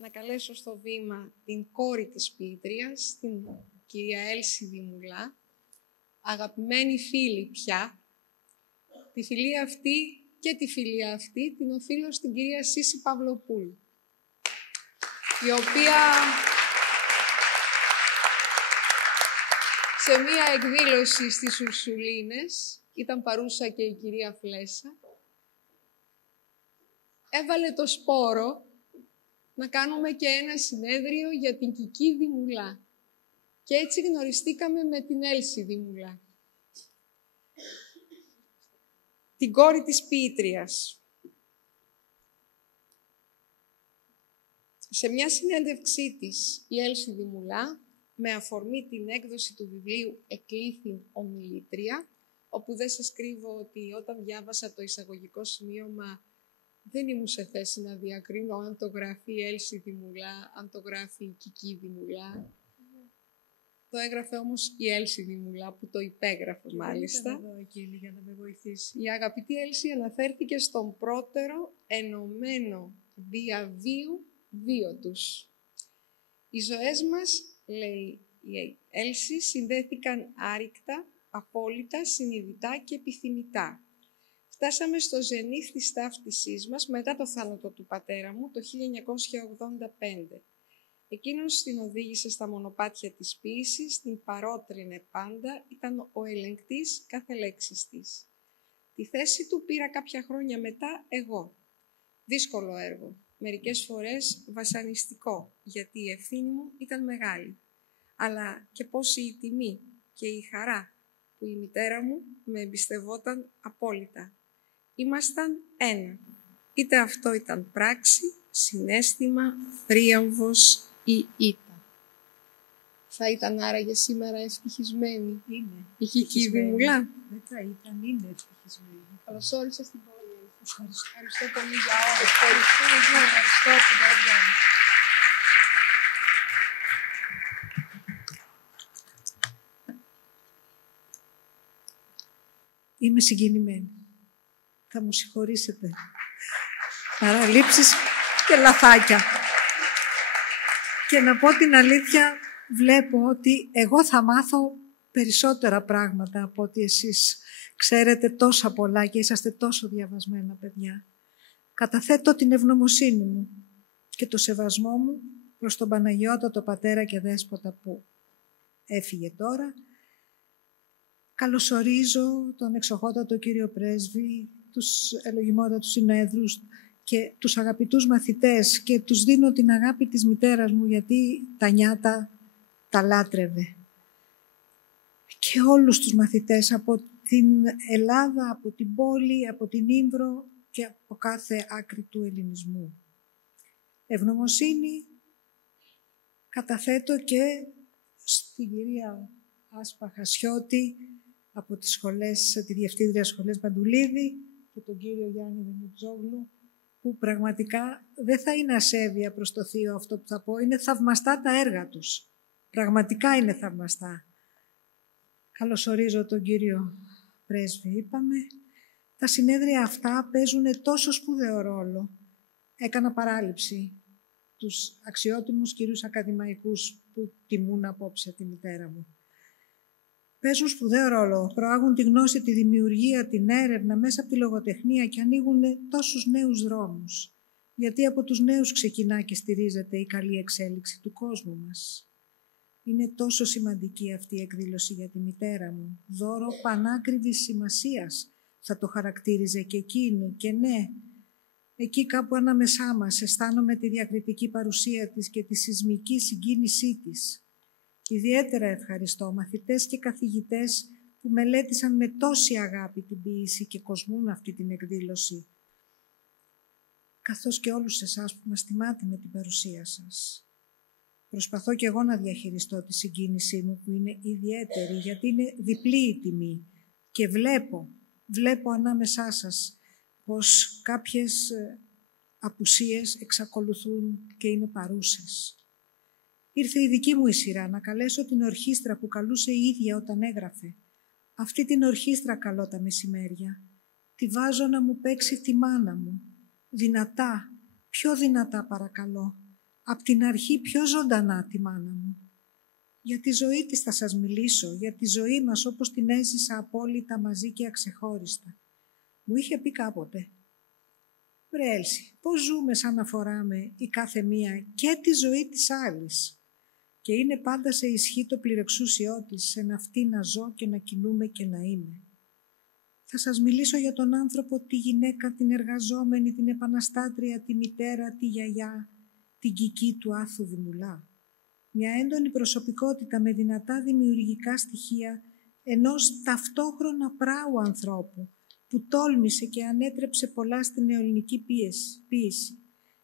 να καλέσω στο βήμα την κόρη της ποιήτριας, την κυρία Έλση Δημουλά, αγαπημένη φίλη πια. Τη φιλία αυτή και τη φιλία αυτή την οφείλω στην κυρία Σύση Παυλοπούλου, η οποία σε μία εκδήλωση στις Ουρσουλίνες, ήταν παρούσα και η κυρία Φλέσσα, έβαλε το σπόρο να κάνουμε και ένα συνέδριο για την Κική Δημουλά. Και έτσι γνωριστήκαμε με την Έλση Δημουλά, την κόρη της ποιήτριας. Σε μια συνέντευξή της, η Έλση Δημουλά, με αφορμή την έκδοση του βιβλίου «Εκλήθην ομιλήτρια», όπου δεν σας κρύβω ότι όταν διάβασα το εισαγωγικό σημείωμα δεν ήμουν σε θέση να διακρίνω αν το γράφει η Έλση Δημουλά, αν το γράφει η Κική Δημουλά. Το έγραφε όμως η Έλση Δημουλά, που το υπέγραφε μάλιστα. Εδώ εκείνη για να με βοηθήσει. Η αγαπητή Έλση αναφέρθηκε στον πρώτερο ενωμένο διαβίου βίο τους. Οι ζωές μας, λέει η Έλση, συνδέθηκαν άρρηκτα, απόλυτα, συνειδητά και επιθυμητά. Φτάσαμε στο ζενήθ της ταύτισής μας μετά το θάνατο του πατέρα μου το 1985. Εκείνος την οδήγησε στα μονοπάτια της ποίησης, την παρότρινε πάντα, ήταν ο ελεγκτής κάθε λέξης της. Τη θέση του πήρα κάποια χρόνια μετά εγώ. Δύσκολο έργο, μερικές φορές βασανιστικό, γιατί η ευθύνη μου ήταν μεγάλη. Αλλά και πόση η τιμή και η χαρά που η μητέρα μου με εμπιστευόταν απόλυτα. Ήμασταν ένα. Είτε αυτό ήταν πράξη, συναίσθημα, θρίαμβος ή ήττα. Θα ήταν άραγε σήμερα ευτυχισμένη η Κική Δημουλά? Δεν θα ήταν, είναι ευτυχισμένη. Καλώς όρισες στην πόλη. Ευχαριστώ πολύ για όλα. Ευχαριστώ την καρδιά μου. Είμαι συγκινημένη. Θα μου συγχωρήσετε. Παραλήψεις και λαθάκια. Και να πω την αλήθεια, βλέπω ότι εγώ θα μάθω περισσότερα πράγματα από ότι εσείς ξέρετε τόσα πολλά και είσαστε τόσο διαβασμένα παιδιά. Καταθέτω την ευγνωμοσύνη μου και το σεβασμό μου προς τον Παναγιώτατο πατέρα και δέσποτα που έφυγε τώρα. Καλωσορίζω τον εξοχότατο κύριο πρέσβη, τους ευλογημότατους συνέδρους και τους αγαπητούς μαθητές και τους δίνω την αγάπη της μητέρας μου γιατί τα νιάτα τα λάτρευε. Και όλους τους μαθητές από την Ελλάδα, από την πόλη, από την Ήμβρο και από κάθε άκρη του ελληνισμού. Ευγνωμοσύνη καταθέτω και στην κυρία Άσπα Χασιώτη από τις σχολές, τη Διευθύντρια Σχολές Παντουλίδη και τον κύριο Γιάννη Δημητζόγλου, που πραγματικά δεν θα είναι ασέβεια προς το θείο αυτό που θα πω, είναι θαυμαστά τα έργα τους. Πραγματικά είναι θαυμαστά. Καλωσορίζω τον κύριο πρέσβη, είπαμε. Τα συνέδρια αυτά παίζουν τόσο σπουδαίο ρόλο. Έκανα παράληψη τους αξιότιμους κυρίους ακαδημαϊκούς που τιμούν απόψε τη μητέρα μου. Παίζουν σπουδαίο ρόλο, προάγουν τη γνώση, τη δημιουργία, την έρευνα μέσα από τη λογοτεχνία και ανοίγουν τόσους νέους δρόμους. Γιατί από τους νέους ξεκινά και στηρίζεται η καλή εξέλιξη του κόσμου μας. Είναι τόσο σημαντική αυτή η εκδήλωση για τη μητέρα μου. Δώρο πανάκριβης σημασίας θα το χαρακτήριζε και εκείνη. Και ναι, εκεί κάπου ανάμεσά μας αισθάνομαι τη διακριτική παρουσία της και τη σεισμική συγκίνησή της. Ιδιαίτερα ευχαριστώ μαθητές και καθηγητές που μελέτησαν με τόση αγάπη την ποίηση και κοσμούν αυτή την εκδήλωση. Καθώς και όλους εσάς που μας τιμάτε με την παρουσία σας. Προσπαθώ και εγώ να διαχειριστώ τη συγκίνησή μου που είναι ιδιαίτερη γιατί είναι διπλή η τιμή και βλέπω ανάμεσά σας πως κάποιες απουσίες εξακολουθούν και είναι παρούσες. Ήρθε η δική μου η σειρά να καλέσω την ορχήστρα που καλούσε η ίδια όταν έγραφε. Αυτή την ορχήστρα καλώ τα μεσημέρια. Τη βάζω να μου παίξει τη μάνα μου. Δυνατά, πιο δυνατά παρακαλώ. Απ' την αρχή πιο ζωντανά τη μάνα μου. Για τη ζωή της θα σας μιλήσω, για τη ζωή μας όπως την έζησα απόλυτα μαζί και αξεχώριστα. Μου είχε πει κάποτε: «Βρε Έλση, πώς ζούμε σαν να φοράμε η κάθε μία και τη ζωή της άλλης?» Και είναι πάντα σε ισχύ το πληρεξούσιό της, σε ναυτή να ζω και να κινούμαι και να είμαι. Θα σας μιλήσω για τον άνθρωπο, τη γυναίκα, την εργαζόμενη, την επαναστάτρια, τη μητέρα, τη γιαγιά, την κική του Άθου Δημουλά. Μια έντονη προσωπικότητα με δυνατά δημιουργικά στοιχεία ενός ταυτόχρονα πράου ανθρώπου που τόλμησε και ανέτρεψε πολλά στην νεοελληνική ποίηση.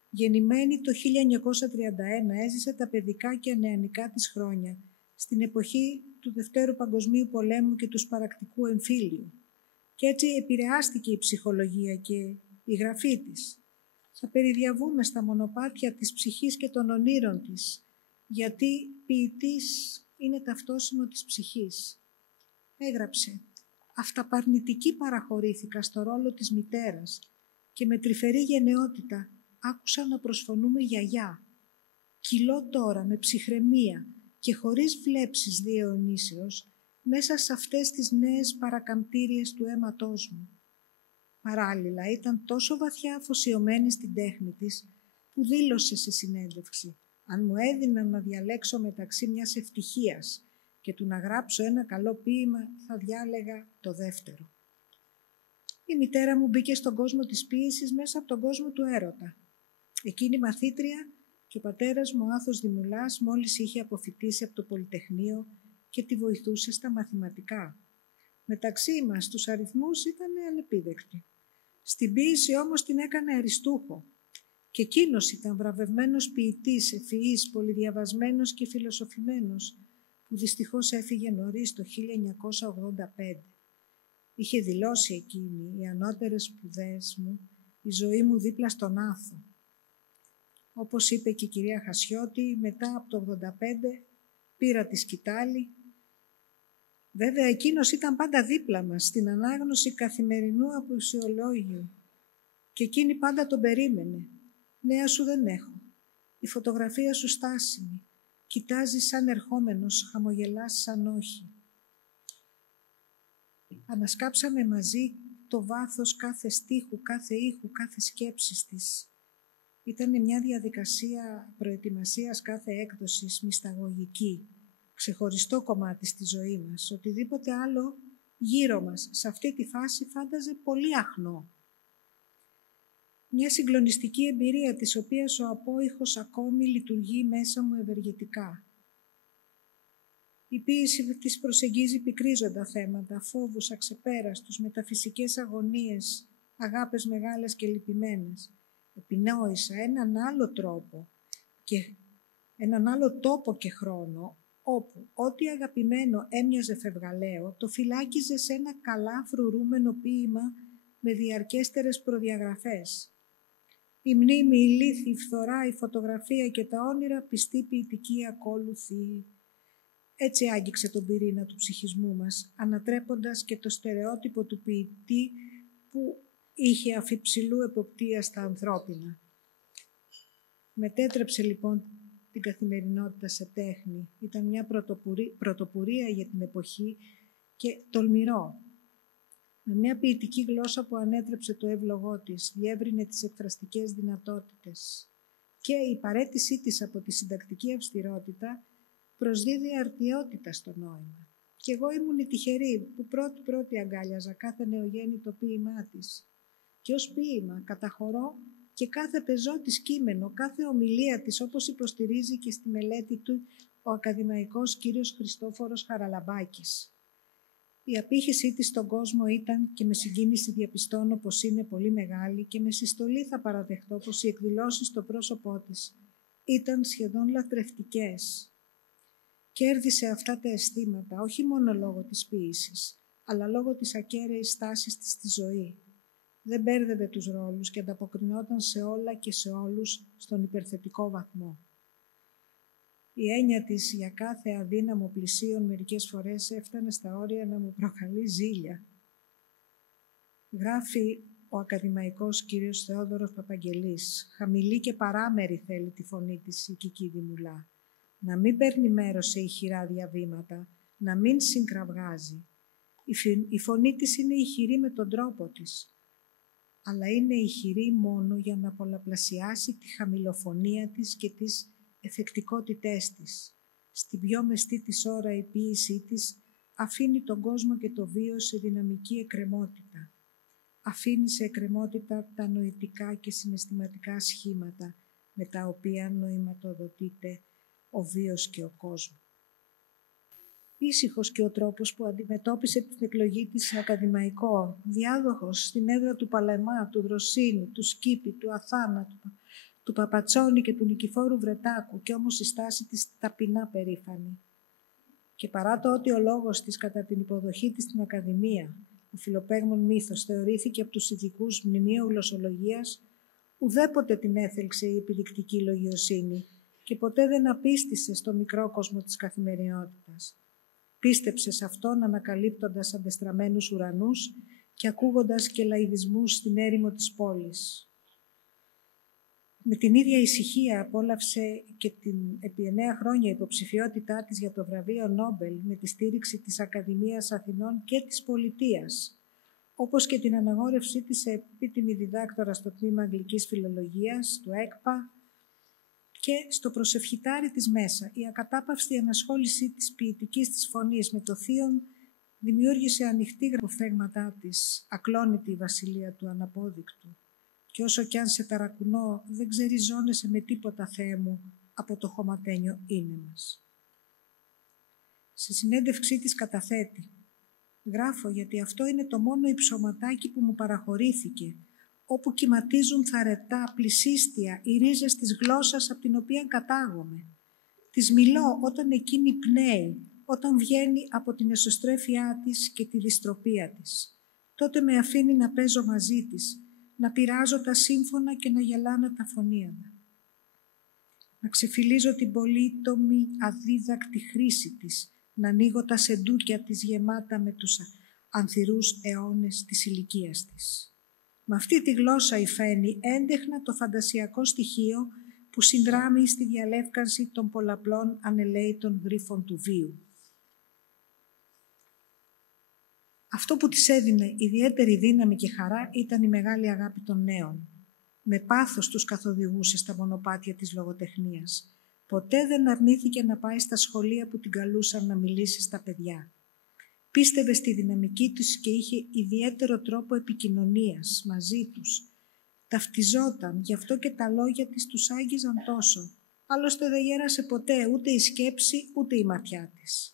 Γεννημένη το 1931, έζησε τα παιδικά και νεανικά της χρόνια, στην εποχή του Δευτέρου Παγκοσμίου Πολέμου και του Σπαρακτικού Εμφύλιου. Και έτσι επηρεάστηκε η ψυχολογία και η γραφή της. Θα περιδιαβούμε στα μονοπάτια της ψυχής και των ονείρων της, γιατί ποιητής είναι ταυτόσιμο της ψυχής. Έγραψε: «Αυταπαρνητική παραχωρήθηκα στο ρόλο της μητέρας και με τρυφερή γενναιότητα άκουσα να προσφωνούμε γιαγιά. Κυλώ τώρα με ψυχραιμία και χωρίς βλέψεις διαιωνίσεως μέσα σε αυτές τις νέες παρακαμπτήριες του αίματός μου». Παράλληλα ήταν τόσο βαθιά αφοσιωμένη στην τέχνη της που δήλωσε σε συνέντευξη: «Αν μου έδιναν να διαλέξω μεταξύ μιας ευτυχίας και του να γράψω ένα καλό ποίημα, θα διάλεγα το δεύτερο». Η μητέρα μου μπήκε στον κόσμο της ποίησης μέσα από τον κόσμο του έρωτα. Εκείνη μαθήτρια και ο πατέρας μου, ο Άθος Δημουλάς, μόλις είχε αποφοιτήσει από το Πολυτεχνείο και τη βοηθούσε στα μαθηματικά. Μεταξύ μας τους αριθμούς ήταν ανεπίδεκτοι. Στην ποίηση όμως την έκανε αριστούχο. Και εκείνος ήταν βραβευμένος ποιητής, ευφυής, πολυδιαβασμένος και φιλοσοφημένος, που δυστυχώς έφυγε νωρίς το 1985. Είχε δηλώσει εκείνη: «Οι ανώτερες σπουδές μου, η ζωή μου δίπλα στον Άθο». Όπως είπε και η κυρία Χασιώτη, μετά από το 85 πήρα τη σκητάλη. Βέβαια εκείνος ήταν πάντα δίπλα μας, στην ανάγνωση καθημερινού απουσιολόγιου. Και εκείνη πάντα τον περίμενε: «Νέα σου δεν έχω. Η φωτογραφία σου στάσιμη. Κοιτάζει σαν ερχόμενος, χαμογελάς σαν όχι». Ανασκάψαμε μαζί το βάθος κάθε στίχου, κάθε ήχου, κάθε σκέψης της. Ήταν μια διαδικασία προετοιμασίας κάθε έκδοσης, μυσταγωγική, ξεχωριστό κομμάτι στη ζωή μας. Οτιδήποτε άλλο γύρω μας σε αυτή τη φάση φάνταζε πολύ αχνό. Μια συγκλονιστική εμπειρία της οποίας ο απόϊχος ακόμη λειτουργεί μέσα μου ευεργετικά. Η ποίηση της προσεγγίζει πικρίζοντα θέματα, φόβους αξεπέραστους, μεταφυσικές αγωνίες, αγάπες μεγάλες και λυπημένες. Επινόησα έναν άλλο τόπο και χρόνο, όπου ό,τι αγαπημένο έμοιαζε φευγαλαίο, το φυλάκιζε σε ένα καλά φρουρούμενο ποίημα με διαρκέστερες προδιαγραφές. Η μνήμη, η λύθη, η φθορά, η φωτογραφία και τα όνειρα πιστή ποιητική ακόλουθη. Έτσι άγγιξε τον πυρήνα του ψυχισμού μας, ανατρέποντας και το στερεότυπο του ποιητή που είχε αφιψηλού εποπτεία στα ανθρώπινα. Μετέτρεψε λοιπόν την καθημερινότητα σε τέχνη. Ήταν μια πρωτοπορία για την εποχή και τολμηρό. Με μια ποιητική γλώσσα που ανέτρεψε το εύλογό της, διεύρυνε τις εκφραστικές δυνατότητες. Και η παραίτησή της από τη συντακτική αυστηρότητα προσδίδει αρτιότητα στο νόημα. Κι εγώ ήμουν η τυχερή που πρώτη αγκάλιαζα κάθε νεογέννητο ποίημά της. Και ως ποίημα καταχωρώ και κάθε πεζό της κείμενο, κάθε ομιλία της, όπως υποστηρίζει και στη μελέτη του ο ακαδημαϊκός κύριος Χριστόφορος Χαραλαμπάκης. Η απήχησή της στον κόσμο ήταν, και με συγκίνηση διαπιστώνω πως είναι πολύ μεγάλη, και με συστολή θα παραδεχτώ πως οι εκδηλώσεις στο πρόσωπό της ήταν σχεδόν λατρευτικές. Κέρδισε αυτά τα αισθήματα όχι μόνο λόγω της ποίησης, αλλά λόγω της ακέραιης στάσης της στη ζωή. Δεν μπέρδευε τους ρόλους και ανταποκρινόταν σε όλα και σε όλους στον υπερθετικό βαθμό. Η έννοια της για κάθε αδύναμο πλησίον μερικές φορές έφτανε στα όρια να μου προκαλεί ζήλια. Γράφει ο ακαδημαϊκός κύριος Θεόδωρος Παπαγγελής. Χαμηλή και παράμερη θέλει τη φωνή της η Κικίδη Μουλά. Να μην παίρνει μέρος σε ηχηρά διαβήματα, να μην συγκραυγάζει. Η φωνή της είναι ηχηρή με τον τρόπο της, αλλά είναι ηχηρή μόνο για να πολλαπλασιάσει τη χαμηλοφωνία της και τις εφεκτικότητές της. Στην πιο μεστή της ώρα η ποίησή της αφήνει τον κόσμο και το βίο σε δυναμική εκκρεμότητα. Αφήνει σε εκκρεμότητα τα νοητικά και συναισθηματικά σχήματα με τα οποία νοηματοδοτείται ο βίος και ο κόσμος. Ήσυχος και ο τρόπος που αντιμετώπισε την εκλογή της σε ακαδημαϊκό, διάδοχος στην έδρα του Παλαιμά, του Δροσίνη, του Σκύπη, του Αθάνα, του Παπατσόνη και του Νικηφόρου Βρετάκου, και όμως η στάση της ταπεινά περήφανη. Και παρά το ότι ο λόγος της κατά την υποδοχή της στην Ακαδημία, ο φιλοπαίγμων μύθος, θεωρήθηκε από τους ειδικούς μνημείο γλωσσολογίας, ουδέποτε την έθελξε η επιδεικτική λογιοσύνη και ποτέ δεν απίστησε στο μικρό κόσμο της καθημερινότητας. Πίστεψε σε αυτόν ανακαλύπτοντας αντεστραμμένους ουρανούς και ακούγοντας και λαϊδισμούς στην έρημο της πόλης. Με την ίδια ησυχία απόλαυσε και την επί 9 χρόνια υποψηφιότητά της για το βραβείο Νόμπελ με τη στήριξη της Ακαδημίας Αθηνών και της Πολιτείας, όπως και την αναγόρευσή της σε επίτιμη διδάκτορα στο τμήμα Αγγλικής Φιλολογίας του ΕΚΠΑ και στο προσευχητάρι της μέσα. Η ακατάπαυστη ενασχόλησή της ποιητικής της φωνής με το θείον δημιούργησε ανοιχτή γραφοφρέγματά της, ακλόνητη η βασιλεία του αναπόδεικτου. Και όσο κι αν σε ταρακουνώ, δεν ξεριζώνεσαι με τίποτα, Θεέ μου, από το χωματένιο είναι μας. Στη συνέντευξή της καταθέτει: «Γράφω γιατί αυτό είναι το μόνο υψωματάκι που μου παραχωρήθηκε, όπου κυματίζουν θαρετά, πλησίστια οι ρίζες της γλώσσας από την οποία κατάγομαι. Της μιλώ όταν εκείνη πνέει, όταν βγαίνει από την εσωστρέφειά της και τη δυστροπία της. Τότε με αφήνει να παίζω μαζί της, να πειράζω τα σύμφωνα και να γελάνε τα φωνήανα. Να ξεφυλίζω την πολύτομη αδίδακτη χρήση της, να ανοίγω τα σεντούκια της γεμάτα με τους ανθυρούς αιώνες της ηλικίας της. Με αυτή τη γλώσσα υφαίνει έντεχνα το φαντασιακό στοιχείο που συνδράμει στη διαλεύκανση των πολλαπλών ανελαίητων γρίφων του βίου. Αυτό που της έδινε ιδιαίτερη δύναμη και χαρά ήταν η μεγάλη αγάπη των νέων. Με πάθος τους καθοδηγούσε στα μονοπάτια της λογοτεχνίας. Ποτέ δεν αρνήθηκε να πάει στα σχολεία που την καλούσαν να μιλήσει στα παιδιά. Πίστευε στη δυναμική τους και είχε ιδιαίτερο τρόπο επικοινωνίας μαζί τους. Ταυτιζόταν, γι' αυτό και τα λόγια της τους άγγιζαν τόσο. Άλλωστε δεν γέρασε ποτέ ούτε η σκέψη ούτε η ματιά της.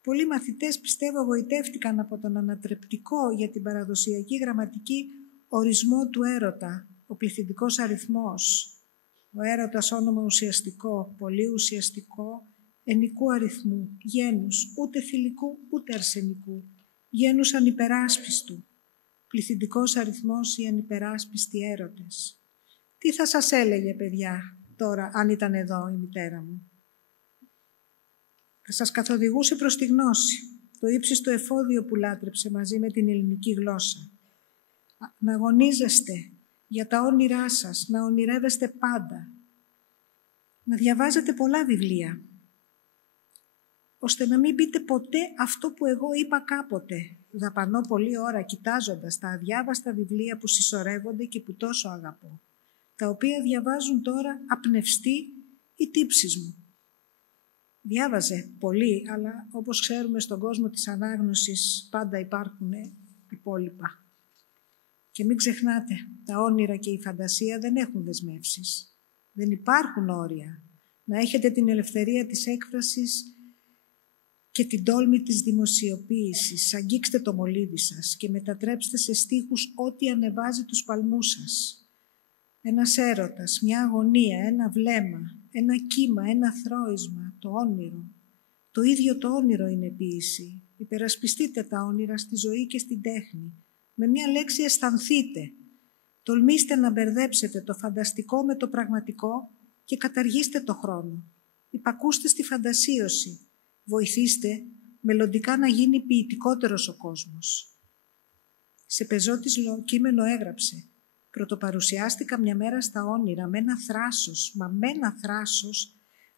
Πολλοί μαθητές, πιστεύω, γοητεύτηκαν από τον ανατρεπτικό για την παραδοσιακή γραμματική ορισμό του έρωτα, ο πληθυντικός αριθμός. Ο έρωτας όνομα ουσιαστικό, πολύ ουσιαστικό, ενικού αριθμού, γένους, ούτε θηλυκού ούτε αρσενικού, γένους ανυπεράσπιστου, πληθυντικός αριθμός ή ανυπεράσπιστοι έρωτες. Τι θα σας έλεγε, παιδιά, τώρα, αν ήταν εδώ η μητέρα μου? Θα σας καθοδηγούσε προς τη γνώση, το ύψιστο εφόδιο που λάτρεψε μαζί με την ελληνική γλώσσα. Να αγωνίζεστε για τα όνειρά σας, να ονειρεύεστε πάντα. Να διαβάζετε πολλά βιβλία, ώστε να μην πείτε ποτέ αυτό που εγώ είπα κάποτε. Δαπανώ πολλή ώρα κοιτάζοντας τα αδιάβαστα βιβλία που συσσωρεύονται και που τόσο αγαπώ, τα οποία διαβάζουν τώρα απνευστοί οι τύψεις μου. Διάβαζε πολύ, αλλά όπως ξέρουμε στον κόσμο της ανάγνωσης πάντα υπάρχουν υπόλοιπα. Και μην ξεχνάτε, τα όνειρα και η φαντασία δεν έχουν δεσμεύσεις. Δεν υπάρχουν όρια. Να έχετε την ελευθερία της έκφρασης και την τόλμη της δημοσιοποίησης. Αγγίξτε το μολύβι σας και μετατρέψτε σε στίχους ό,τι ανεβάζει τους παλμούς σας. Ένας έρωτας, μια αγωνία, ένα βλέμμα, ένα κύμα, ένα θρώισμα, το όνειρο. Το ίδιο το όνειρο είναι ποίηση. Υπερασπιστείτε τα όνειρα στη ζωή και στην τέχνη. Με μια λέξη αισθανθείτε. Τολμήστε να μπερδέψετε το φανταστικό με το πραγματικό και καταργήστε το χρόνο. Υπακούστε στη φαντασίωση. Βοηθήστε μελλοντικά να γίνει ποιητικότερος ο κόσμος. Σε πεζό της κείμενο έγραψε «Πρωτοπαρουσιάστηκα μια μέρα στα όνειρα με ένα θράσος, μα με ένα θράσος.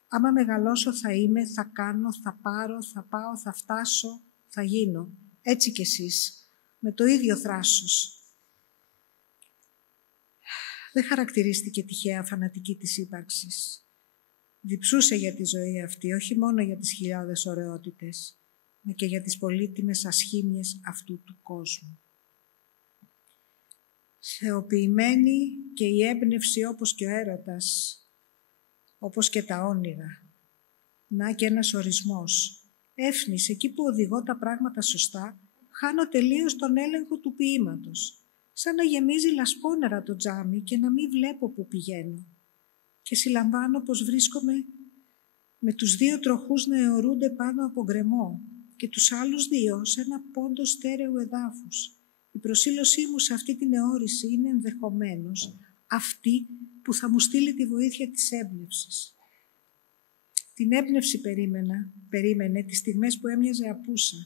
Άμα μεγαλώσω θα είμαι, θα κάνω, θα πάρω, θα πάω, θα φτάσω, θα γίνω. Έτσι κι εσείς, με το ίδιο θράσος». Δεν χαρακτηρίστηκε τυχαία φανατική της ύπαρξης. Διψούσε για τη ζωή αυτή, όχι μόνο για τις χιλιάδες ωραιότητες, μα και για τις πολύτιμες ασχήμιες αυτού του κόσμου. Θεοποιημένη και η έμπνευση όπως και ο έρωτας, όπως και τα όνειρα. Να και ένας ορισμός. Έφνης, εκεί που οδηγώ τα πράγματα σωστά, χάνω τελείως τον έλεγχο του ποίηματος. Σαν να γεμίζει λασπόνερα το τζάμι και να μην βλέπω που πηγαίνω. Και συλλαμβάνω πως βρίσκομαι με τους δύο τροχούς να αιωρούνται πάνω από γκρεμό και τους άλλους δύο σε ένα πόντο στέρεου εδάφους. Η προσήλωσή μου σε αυτή την αιώρηση είναι ενδεχομένως αυτή που θα μου στείλει τη βοήθεια της έμπνευσης. Την έμπνευση περίμενε τις στιγμές που έμοιαζε απούσα.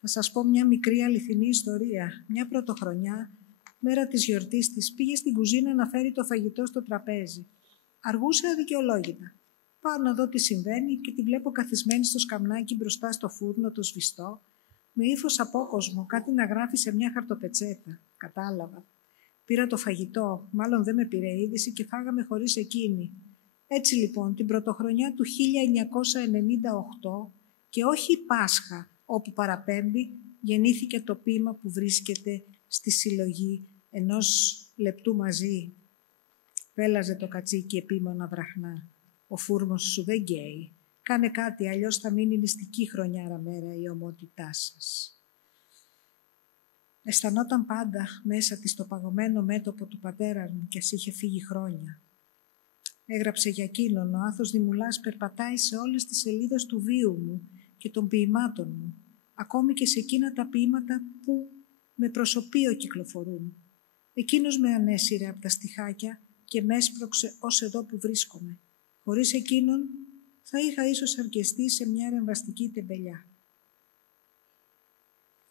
Θα σας πω μια μικρή αληθινή ιστορία. Μια πρωτοχρονιά, μέρα της γιορτής της, πήγε στην κουζίνα να φέρει το φαγητό στο τραπέζι. Αργούσε αδικαιολόγητα. Πάω να δω τι συμβαίνει και τη βλέπω καθισμένη στο σκαμνάκι μπροστά στο φούρνο το σβηστό, με ύφος απόκοσμο, κάτι να γράφει σε μια χαρτοπετσέτα. Κατάλαβα. Πήρα το φαγητό, μάλλον δεν με πήρε είδηση και φάγαμε χωρίς εκείνη. Έτσι λοιπόν, την πρωτοχρονιά του 1998 και όχι Πάσχα, όπου παραπέμπει, γεννήθηκε το ποίημα που βρίσκεται στη συλλογή ενός λεπτού μαζί. Πέλαζε το κατσίκι επίμονα βραχνά. Ο φούρνος σου δεν γκέει. Κάνε κάτι, αλλιώς θα μείνει νηστική χρονιάρα μέρα η ομότητά σας. Αισθανόταν πάντα μέσα της το παγωμένο μέτωπο του πατέρα μου κι ας είχε φύγει χρόνια. Έγραψε για εκείνον, ο Άθος Δημουλάς περπατάει σε όλες τις σελίδες του βίου μου και των ποιημάτων μου, ακόμη και σε εκείνα τα ποίηματα που με προσωπείο κυκλοφορούν. Εκείνος με ανέσυρε από τα στιχάκια και με έσπρωξε ως εδώ που βρίσκομαι. Χωρίς εκείνον θα είχα ίσως αρκεστεί σε μια ρεμβαστική τεμπελιά.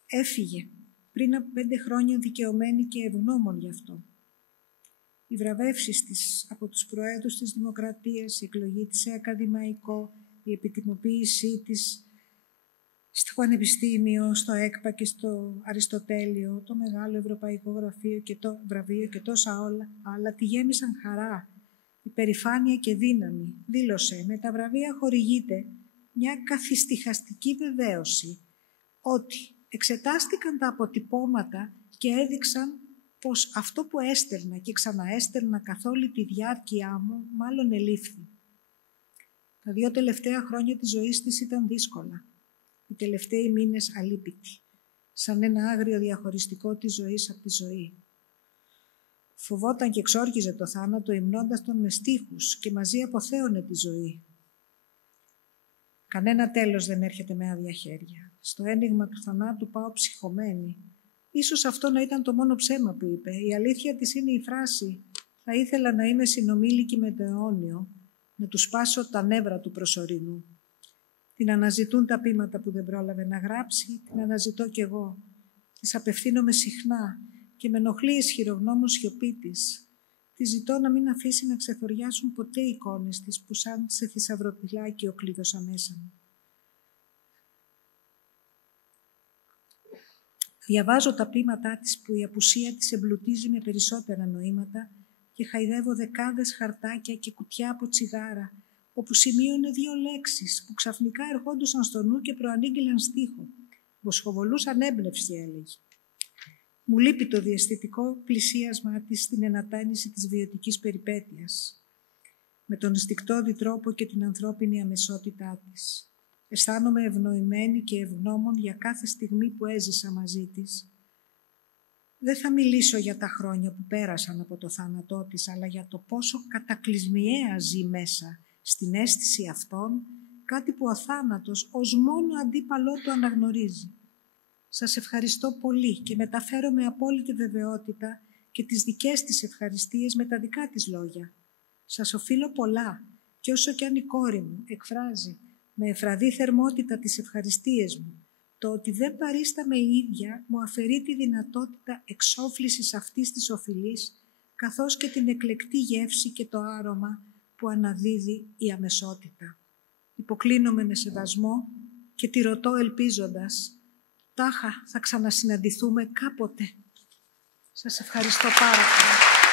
Έφυγε πριν από 5 χρόνια δικαιωμένη και ευγνώμων γι' αυτό. Οι βραβεύσεις της από τους προέδρους της Δημοκρατίας, η εκλογή της σε ακαδημαϊκό, η επιτιμοποίησή της στο Πανεπιστήμιο, στο ΕΚΠΑ και στο Αριστοτέλειο, το μεγάλο ευρωπαϊκό γραφείο και το βραβείο και τόσα άλλα τη γέμισαν χαρά, υπερηφάνεια και δύναμη. Δήλωσε, με τα βραβεία χορηγείται μια καθιστιχαστική βεβαίωση ότι εξετάστηκαν τα αποτυπώματα και έδειξαν πως αυτό που έστελνα και ξαναέστελνα καθ' όλη τη διάρκεια μου μάλλον ελήφθη. Τα 2 τελευταία χρόνια της ζωής της ήταν δύσκολα. Οι τελευταίοι μήνες αλίπητοι, σαν ένα άγριο διαχωριστικό της ζωής από τη ζωή. Φοβόταν και εξόρκιζε το θάνατο υμνώντας τον με στίχους και μαζί αποθέωνε τη ζωή. Κανένα τέλος δεν έρχεται με άδεια χέρια. Στο ένιγμα του θανάτου πάω ψυχωμένη. Ίσως αυτό να ήταν το μόνο ψέμα που είπε. Η αλήθεια της είναι η φράση «Θα ήθελα να είμαι συνομήλικη με το αιώνιο, να του σπάσω τα νεύρα του προσωρινού». Την αναζητούν τα ποίηματα που δεν πρόλαβε να γράψει, την αναζητώ κι εγώ. Της απευθύνομαι συχνά και με ενοχλεί η ισχυρογνώμος σιωπή της. Τη ζητώ να μην αφήσει να ξεθοριάσουν ποτέ οι εικόνες της που σαν σε θησαυροπυλάκιο κλείδωσαν μέσα μου. Διαβάζω τα ποίηματά της που η απουσία της εμπλουτίζει με περισσότερα νοήματα και χαϊδεύω δεκάδες χαρτάκια και κουτιά από τσιγάρα, όπου σημείωνε 2 λέξεις που ξαφνικά ερχόντουσαν στο νου και προανήγγειλαν στίχο. Βοσχοβολούσαν έμπνευση, έλεγε. Μου λείπει το διαισθητικό πλησίασμα της στην ενατάνιση της βιωτικής περιπέτειας, με τον инстικτώδη τρόπο και την ανθρώπινη αμεσότητά της. Αισθάνομαι ευνοημένη και ευγνώμων για κάθε στιγμή που έζησα μαζί της. Δεν θα μιλήσω για τα χρόνια που πέρασαν από το θάνατό της, αλλά για το πόσο κατακλυσμιαία ζει μέσα στην αίσθηση αυτών, κάτι που ο θάνατος ως μόνο αντίπαλό του αναγνωρίζει. Σας ευχαριστώ πολύ και μεταφέρω με απόλυτη βεβαιότητα και τις δικές της ευχαριστίες με τα δικά της λόγια. Σας οφείλω πολλά και όσο κι αν η κόρη μου εκφράζει με εφραδή θερμότητα τις ευχαριστίες μου, Το ότι δεν παρίσταμαι η ίδια μου αφαιρεί τη δυνατότητα εξόφλησης αυτής της οφειλής, καθώς και την εκλεκτή γεύση και το άρωμα που αναδίδει η αμεσότητα. Υποκλίνομαι με σεβασμό και τη ρωτώ ελπίζοντας, τάχα θα ξανασυναντηθούμε κάποτε. Σας ευχαριστώ πάρα πολύ.